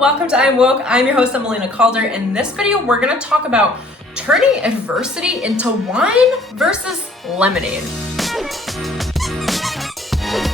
welcome to I'm Woke. I'm your host, Emelina Calder. In this video, we're gonna talk about turning adversity into wine versus lemonade.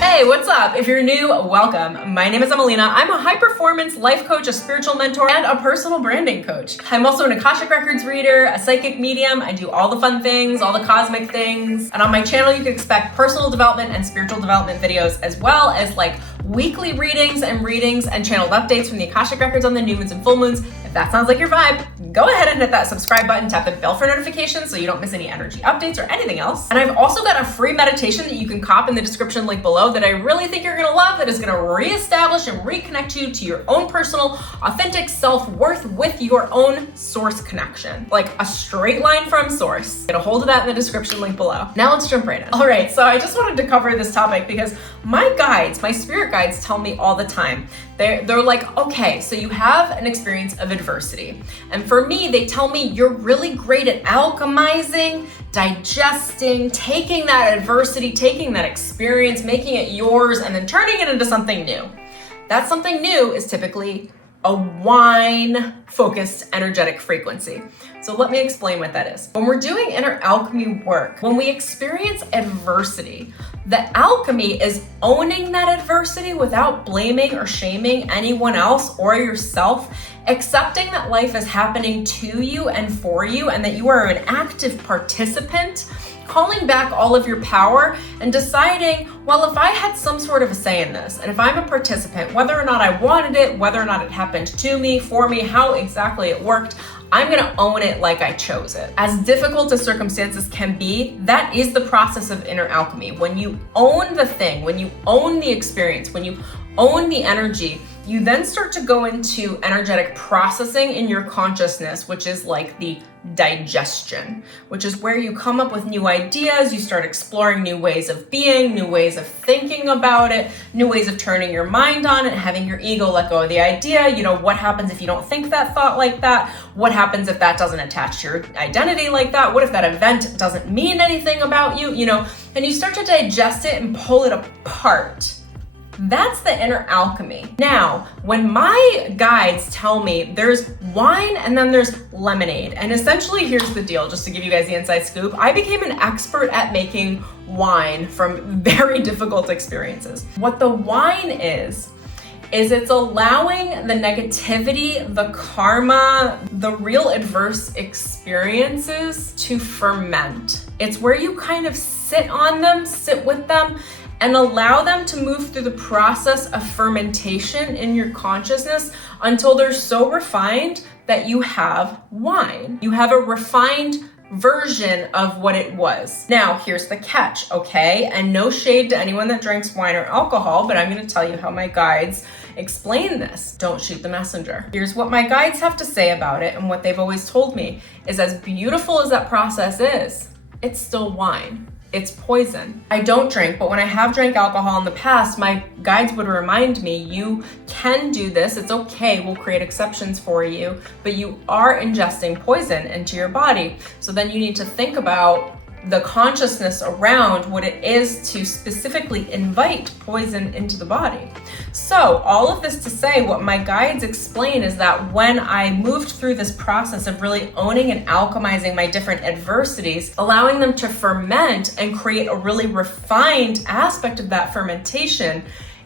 Hey, what's up? If you're new, welcome. My name is Emelina. I'm a high-performance life coach, a spiritual mentor, and a personal branding coach. I'm also an AKASHIC records reader, a psychic medium. I do all the fun things, all the cosmic things. And on my channel, you can expect personal development and spiritual development videos, as well as like weekly readings and channeled updates from the AKASHIC records on the new moons and full moons. If that sounds like your vibe, go ahead and hit that subscribe button, tap the bell for notifications so you don't miss any energy updates or anything else. And I've also got a free meditation that you can cop in the description link below that I really think you're gonna love, that is gonna reestablish and reconnect you to your own personal, authentic self-worth with your own source connection. Like a straight line from source. Get a hold of that in the description link below. Now let's jump right in. All right, so I just wanted to cover this topic because my guides, my spirit guides tell me all the time. They're like, okay, so you have an experience of adversity. And for me, they tell me you're really great at alchemizing, digesting, taking that adversity, taking that experience, making it yours, and then turning it into something new. That something new is typically a wine-focused energetic frequency. So let me explain what that is. When we're doing inner alchemy work, when we experience adversity, the alchemy is owning that adversity without blaming or shaming anyone else or yourself, accepting that life is happening to you and for you, and that you are an active participant, calling back all of your power and deciding, well, if I had some sort of a say in this, and if I'm a participant, whether or not I wanted it, whether or not it happened to me, for me, how exactly it worked, I'm gonna own it like I chose it. As difficult as circumstances can be, that is the process of inner alchemy. When you own the thing, when you own the experience, when you own the energy, you then start to go into energetic processing in your consciousness, which is like the digestion, which is where you come up with new ideas, you start exploring new ways of being, new ways of thinking about it, new ways of turning your mind on it, having your ego let go of the idea. You know, what happens if you don't think that thought like that? What happens if that doesn't attach to your identity like that? What if that event doesn't mean anything about you? You know, and you start to digest it and pull it apart. That's the inner alchemy. Now, when my guides tell me there's wine and then there's lemonade, and essentially here's the deal, just to give you guys the inside scoop, I became an expert at making wine from very difficult experiences. What the wine is it's allowing the negativity, the karma, the real adverse experiences to ferment. It's where you kind of sit on them, sit with them, and allow them to move through the process of fermentation in your consciousness until they're so refined that you have wine. You have a refined version of what it was. Now, here's the catch, okay? And no shade to anyone that drinks wine or alcohol, but I'm gonna tell you how my guides explain this. Don't shoot the messenger. Here's what my guides have to say about it, and what they've always told me is, as beautiful as that process is, it's still wine. It's poison. I don't drink, but when I have drank alcohol in the past, my guides would remind me, you can do this, it's okay, we'll create exceptions for you, but you are ingesting poison into your body. So then you need to think about the consciousness around what it is to specifically invite poison into the body. So all of this to say, what my guides explain is that when I moved through this process of really owning and alchemizing my different adversities, allowing them to ferment and create a really refined aspect of that fermentation,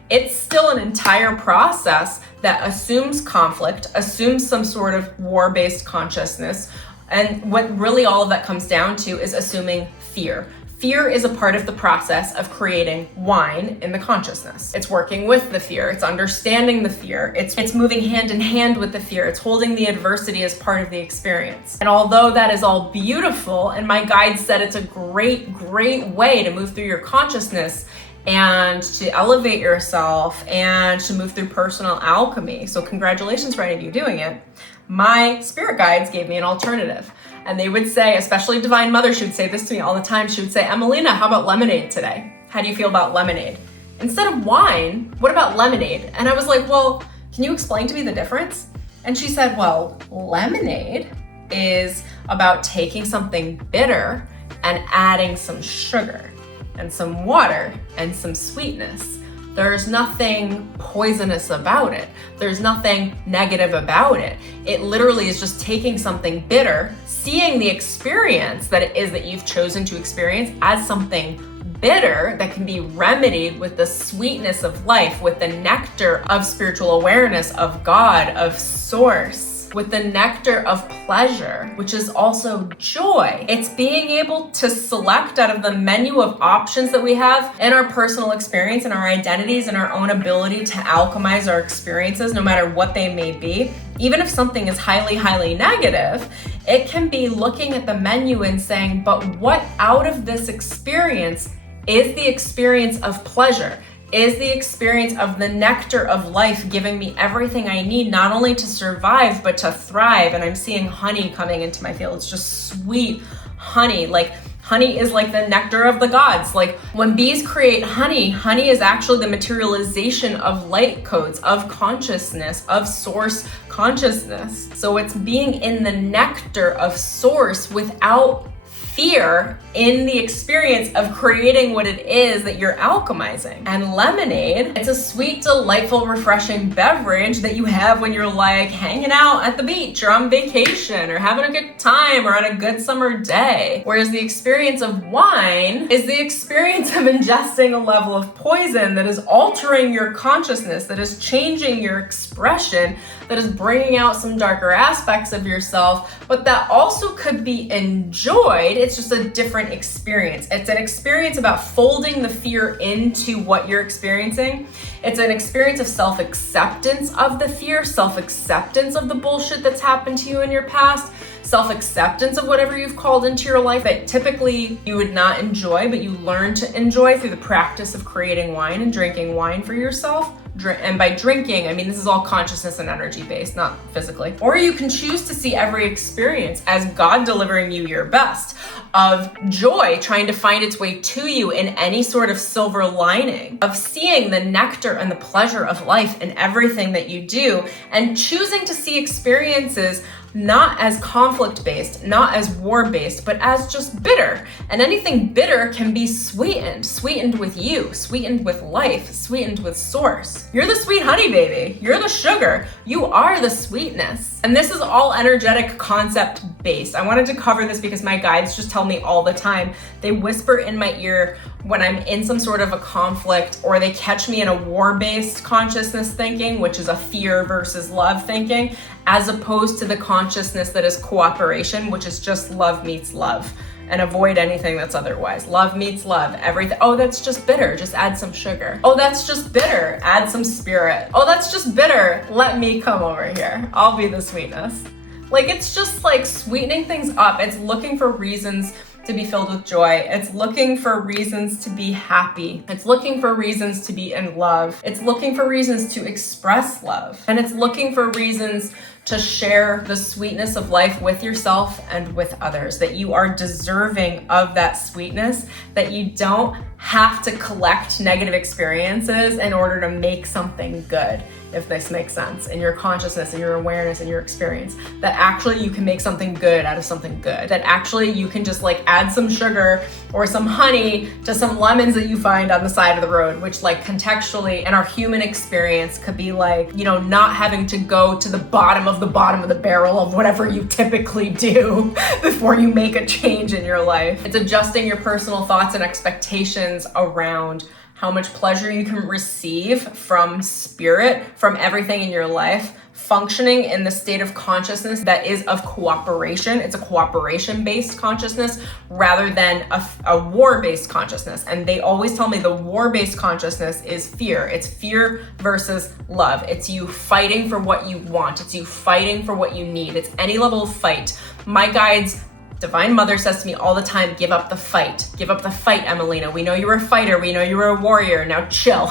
it's still an entire process that assumes conflict, assumes some sort of war-based consciousness. And what really all of that comes down to is assuming fear. Fear is a part of the process of creating wine in the consciousness. It's working with the fear, it's understanding the fear, it's moving hand in hand with the fear, it's holding the adversity as part of the experience. And although that is all beautiful, and my guide said it's a great, great way to move through your consciousness and to elevate yourself and to move through personal alchemy. So congratulations for any of you doing it. My spirit guides gave me an alternative. And they would say, especially Divine Mother, she would say this to me all the time. She would say, Emelina, how about lemonade today? How do you feel about lemonade? Instead of wine, what about lemonade? And I was like, well, can you explain to me the difference? And she said, well, lemonade is about taking something bitter and adding some sugar and some water and some sweetness. There's nothing poisonous about it. There's nothing negative about it. It literally is just taking something bitter, seeing the experience that it is that you've chosen to experience as something bitter that can be remedied with the sweetness of life, with the nectar of spiritual awareness, of God, of Source, with the nectar of pleasure, which is also joy. It's being able to select out of the menu of options that we have in our personal experience and our identities and our own ability to alchemize our experiences, no matter what they may be. Even if something is highly, highly negative, it can be looking at the menu and saying, but what out of this experience is the experience of pleasure? Is the experience of the nectar of life giving me everything I need, not only to survive, but to thrive? And I'm seeing honey coming into my field. It's just sweet honey. Like, honey is like the nectar of the gods. Like, when bees create honey, honey is actually the materialization of light codes, of consciousness, of Source consciousness. So it's being in the nectar of Source without fear in the experience of creating what it is that you're alchemizing. And lemonade, it's a sweet, delightful, refreshing beverage that you have when you're like hanging out at the beach or on vacation or having a good time or on a good summer day. Whereas the experience of wine is the experience of ingesting a level of poison that is altering your consciousness, that is changing your expression, that is bringing out some darker aspects of yourself, but that also could be enjoyed. It's just a different experience. It's an experience about folding the fear into what you're experiencing. It's an experience of self-acceptance of the fear, self-acceptance of the bullshit that's happened to you in your past, self-acceptance of whatever you've called into your life that typically you would not enjoy, but you learn to enjoy through the practice of creating wine and drinking wine for yourself. And by drinking, I mean, this is all consciousness and energy based, not physically. Or you can choose to see every experience as God delivering you your best, of joy trying to find its way to you in any sort of silver lining, of seeing the nectar and the pleasure of life in everything that you do, and choosing to see experiences not as conflict-based, not as war-based, but as just bitter. And anything bitter can be sweetened with you, sweetened with life, sweetened with Source. You're the sweet honey, baby. You're the sugar. You are the sweetness. And this is all energetic concept based. I wanted to cover this because my guides just tell me all the time. They whisper in my ear when I'm in some sort of a conflict, or they catch me in a war-based consciousness thinking, which is a fear versus love thinking, as opposed to the consciousness that is cooperation, which is just love meets love, and avoid anything that's otherwise. Love meets love, everything. Oh, that's just bitter, just add some sugar. Oh, that's just bitter, add some spirit. Oh, that's just bitter, let me come over here. I'll be the sweetness. Like, it's just like sweetening things up. It's looking for reasons to be filled with joy. It's looking for reasons to be happy. It's looking for reasons to be in love. It's looking for reasons to express love. And it's looking for reasons to share the sweetness of life with yourself and with others, that you are deserving of that sweetness, that you don't have to collect negative experiences in order to make something good, if this makes sense, in your consciousness and your awareness and your experience, that actually you can make something good out of something good, that actually you can just like add some sugar or some honey to some lemons that you find on the side of the road, which like contextually in our human experience could be like, you know, not having to go to the bottom of the barrel of whatever you typically do before you make a change in your life. It's adjusting your personal thoughts and expectations around how much pleasure you can receive from spirit, from everything in your life, functioning in the state of consciousness that is of cooperation. It's a cooperation-based consciousness rather than a war-based consciousness. And they always tell me the war-based consciousness is fear. It's fear versus love. It's you fighting for what you want. It's you fighting for what you need. It's any level of fight. My guides, Divine Mother says to me all the time, give up the fight. Give up the fight, Emelina. We know you're a fighter. We know you're a warrior. Now chill.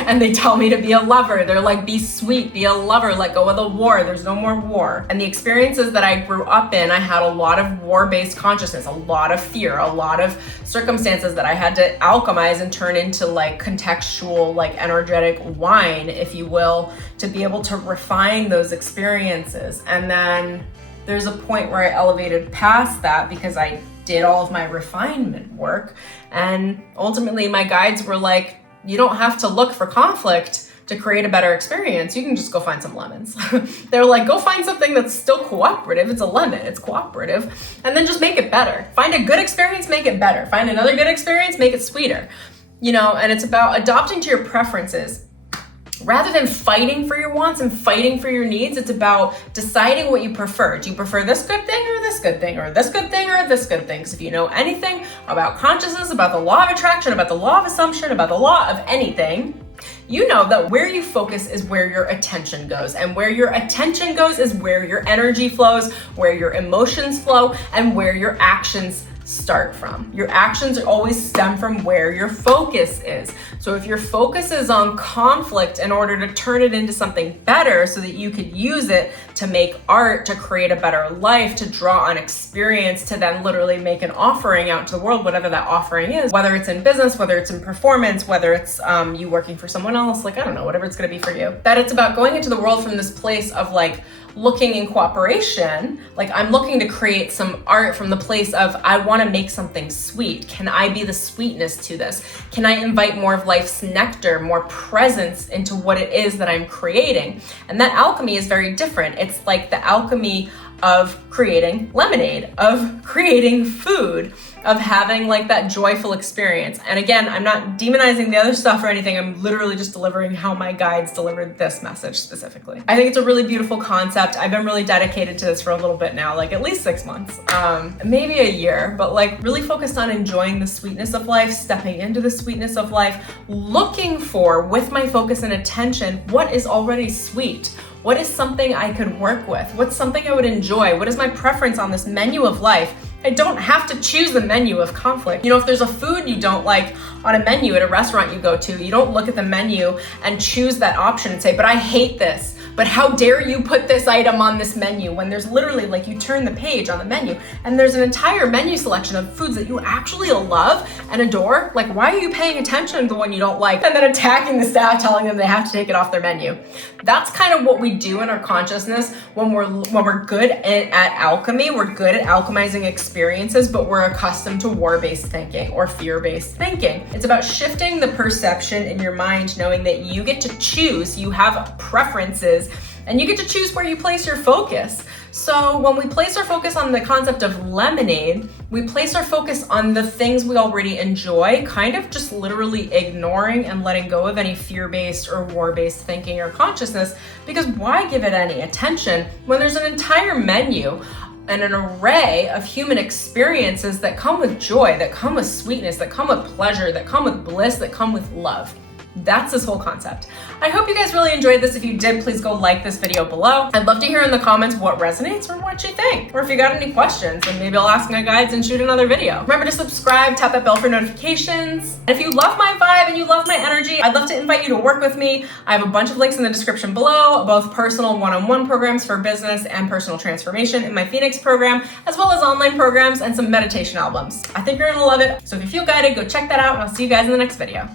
And they tell me to be a lover. They're like, be sweet, be a lover, let go of the war. There's no more war. And the experiences that I grew up in, I had a lot of war-based consciousness, a lot of fear, a lot of circumstances that I had to alchemize and turn into like contextual, like energetic wine, if you will, to be able to refine those experiences. And then there's a point where I elevated past that because I did all of my refinement work. And ultimately my guides were like, You don't have to look for conflict to create a better experience. You can just go find some lemons. They're like, go find something that's still cooperative. It's a lemon, it's cooperative. And then just make it better. Find a good experience, make it better. Find another good experience, make it sweeter. And it's about adopting to your preferences. Rather than fighting for your wants and fighting for your needs, it's about deciding what you prefer. Do you prefer this good thing or this good thing or this good thing or this good thing? Because if you know anything about consciousness, about the law of attraction, about the law of assumption, about the law of anything, you know that where you focus is where your attention goes. And where your attention goes is where your energy flows, where your emotions flow, and where your actions start from. Your actions always stem from where your focus is. So if your focus is on conflict in order to turn it into something better so that you could use it to make art, to create a better life, to draw on experience, to then literally make an offering out to the world, whatever that offering is, whether it's in business, whether it's in performance, whether it's you working for someone else, like, I don't know, whatever it's going to be for you, that it's about going into the world from this place of like looking in cooperation, like I'm looking to create some art from the place of, I want to make something sweet. Can I be the sweetness to this? Can I invite more of life's nectar, more presence into what it is that I'm creating? And that alchemy is very different. It's like the alchemy of creating lemonade, of creating food, of having like that joyful experience. And again, I'm not demonizing the other stuff or anything. I'm literally just delivering how my guides delivered this message specifically. I think it's a really beautiful concept. I've been really dedicated to this for a little bit now, like at least 6 months, maybe a year, but like really focused on enjoying the sweetness of life, stepping into the sweetness of life, looking for, with my focus and attention, what is already sweet. What is something I could work with? What's something I would enjoy? What is my preference on this menu of life? I don't have to choose the menu of conflict. If there's a food you don't like on a menu at a restaurant you go to, you don't look at the menu and choose that option and say, but I hate this. But how dare you put this item on this menu, when there's literally, like, you turn the page on the menu and there's an entire menu selection of foods that you actually love and adore. Like, why are you paying attention to the one you don't like and then attacking the staff, telling them they have to take it off their menu? That's kind of what we do in our consciousness when we're good at alchemy. We're good at alchemizing experiences, but we're accustomed to war-based thinking or fear-based thinking. It's about shifting the perception in your mind, knowing that you get to choose, you have preferences, and you get to choose where you place your focus. So when we place our focus on the concept of lemonade, we place our focus on the things we already enjoy, kind of just literally ignoring and letting go of any fear-based or war-based thinking or consciousness, because why give it any attention when there's an entire menu and an array of human experiences that come with joy, that come with sweetness, that come with pleasure, that come with bliss, that come with love. That's this whole concept. I hope you guys really enjoyed this. If you did, please go like this video below. I'd love to hear in the comments what resonates or what you think, or if you got any questions, and maybe I'll ask my guides and shoot another video. Remember to subscribe, tap that bell for notifications. And if you love my vibe and you love my energy, I'd love to invite you to work with me. I have a bunch of links in the description below, both personal one-on-one programs for business and personal transformation in my Phoenix program, as well as online programs and some meditation albums. I think you're gonna love it. So if you feel guided, go check that out, and I'll see you guys in the next video.